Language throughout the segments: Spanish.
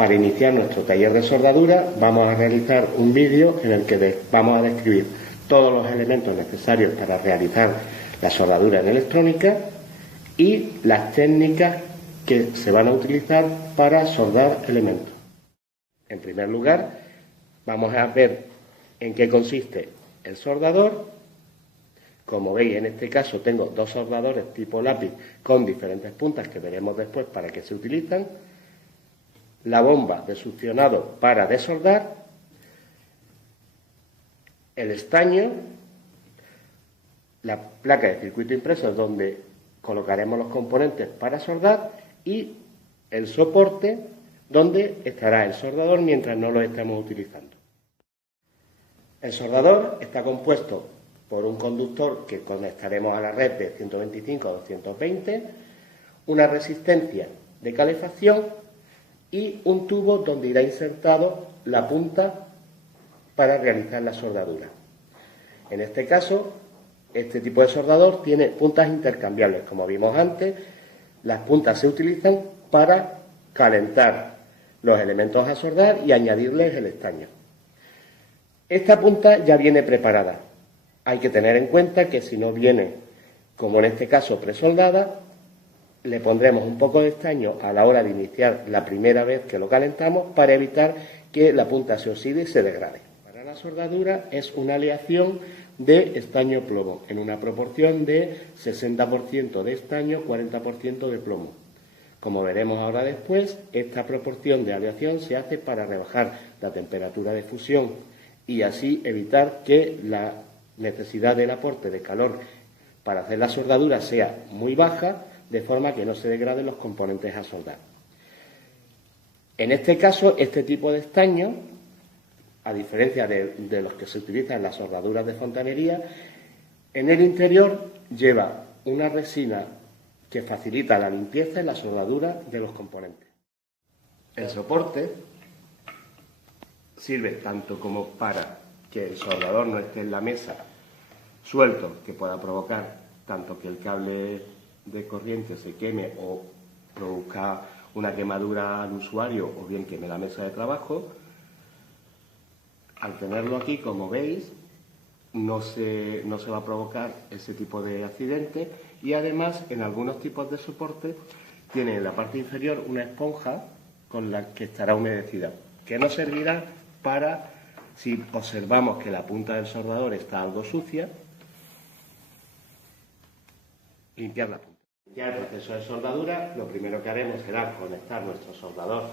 Para iniciar nuestro taller de soldadura vamos a realizar un vídeo en el que vamos a describir todos los elementos necesarios para realizar la soldadura en electrónica y las técnicas que se van a utilizar para soldar elementos. En primer lugar, vamos a ver en qué consiste el soldador. Como veis, en este caso tengo dos soldadores tipo lápiz con diferentes puntas que veremos después para qué se utilizan. La bomba de succionado para desoldar, el estaño, la placa de circuito impreso donde colocaremos los componentes para soldar y el soporte donde estará el soldador mientras no lo estemos utilizando. El soldador está compuesto por un conductor que conectaremos a la red de 125 a 220, una resistencia de calefacción y un tubo donde irá insertado la punta para realizar la soldadura. En este caso, este tipo de soldador tiene puntas intercambiables. Como vimos antes, las puntas se utilizan para calentar los elementos a soldar y añadirles el estaño. Esta punta ya viene preparada. Hay que tener en cuenta que si no viene, como en este caso, presoldada, le pondremos un poco de estaño a la hora de iniciar la primera vez que lo calentamos para evitar que la punta se oxide y se degrade. Para la soldadura es una aleación de estaño-plomo en una proporción de 60% de estaño, 40% de plomo. Como veremos ahora después, esta proporción de aleación se hace para rebajar la temperatura de fusión y así evitar que la necesidad del aporte de calor para hacer la soldadura sea muy baja, de forma que no se degraden los componentes a soldar. En este caso, este tipo de estaño, a diferencia de los que se utilizan en las soldaduras de fontanería, en el interior lleva una resina que facilita la limpieza y la soldadura de los componentes. El soporte sirve tanto como para que el soldador no esté en la mesa suelto, que pueda provocar tanto que el cable de corriente se queme o produzca una quemadura al usuario o bien queme la mesa de trabajo. Al tenerlo aquí, como veis, no se va a provocar ese tipo de accidente y además en algunos tipos de soporte tiene en la parte inferior una esponja con la que estará humedecida, que nos servirá para, si observamos que la punta del soldador está algo sucia, limpiar la punta. Ya el proceso de soldadura, lo primero que haremos será conectar nuestro soldador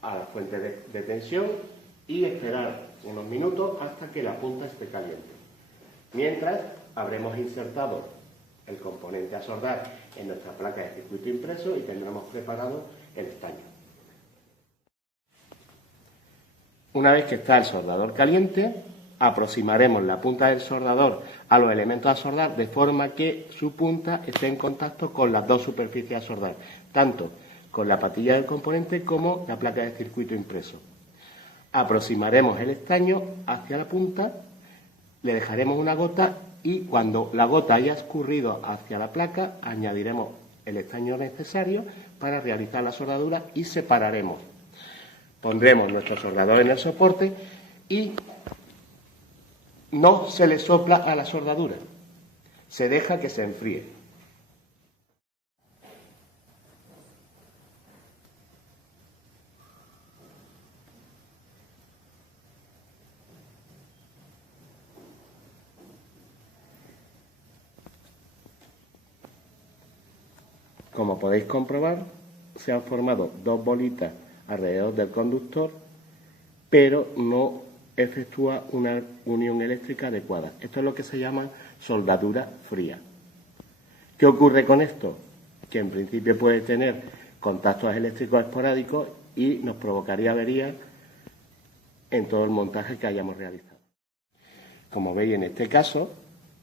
a la fuente de tensión y esperar unos minutos hasta que la punta esté caliente. Mientras, habremos insertado el componente a soldar en nuestra placa de circuito impreso y tendremos preparado el estaño. Una vez que está el soldador caliente, aproximaremos la punta del soldador a los elementos a soldar de forma que su punta esté en contacto con las dos superficies a soldar, tanto con la patilla del componente como la placa de circuito impreso. Aproximaremos el estaño hacia la punta, le dejaremos una gota y cuando la gota haya escurrido hacia la placa, añadiremos el estaño necesario para realizar la soldadura y separaremos. Pondremos nuestro soldador en el soporte y no se le sopla a la soldadura, se deja que se enfríe. Como podéis comprobar, se han formado dos bolitas alrededor del conductor, pero no efectúa una unión eléctrica adecuada. Esto es lo que se llama soldadura fría. ¿Qué ocurre con esto? Que en principio puede tener contactos eléctricos esporádicos y nos provocaría averías en todo el montaje que hayamos realizado. Como veis en este caso,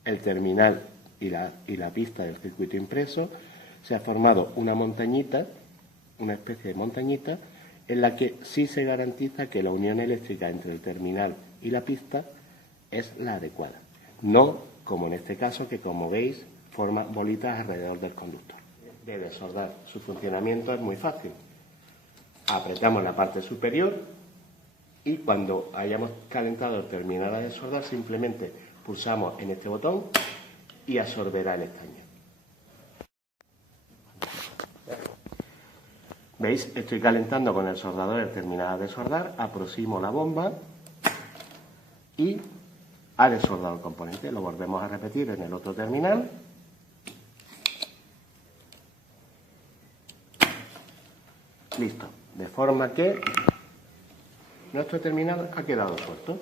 el terminal y la pista del circuito impreso se ha formado una montañita, una especie de montañita, en la que sí se garantiza que la unión eléctrica entre el terminal y la pista es la adecuada. No como en este caso, que como veis forma bolitas alrededor del conductor. De desoldar. Su funcionamiento es muy fácil. apretamos la parte superior y cuando hayamos calentado el terminal de soldar simplemente pulsamos en este botón y absorberá el estaño. ¿Veis? Estoy calentando con el soldador el terminal de soldar, aproximo la bomba y ha desoldado el componente. Lo volvemos a repetir en el otro terminal. Listo. De forma que nuestro terminal ha quedado suelto.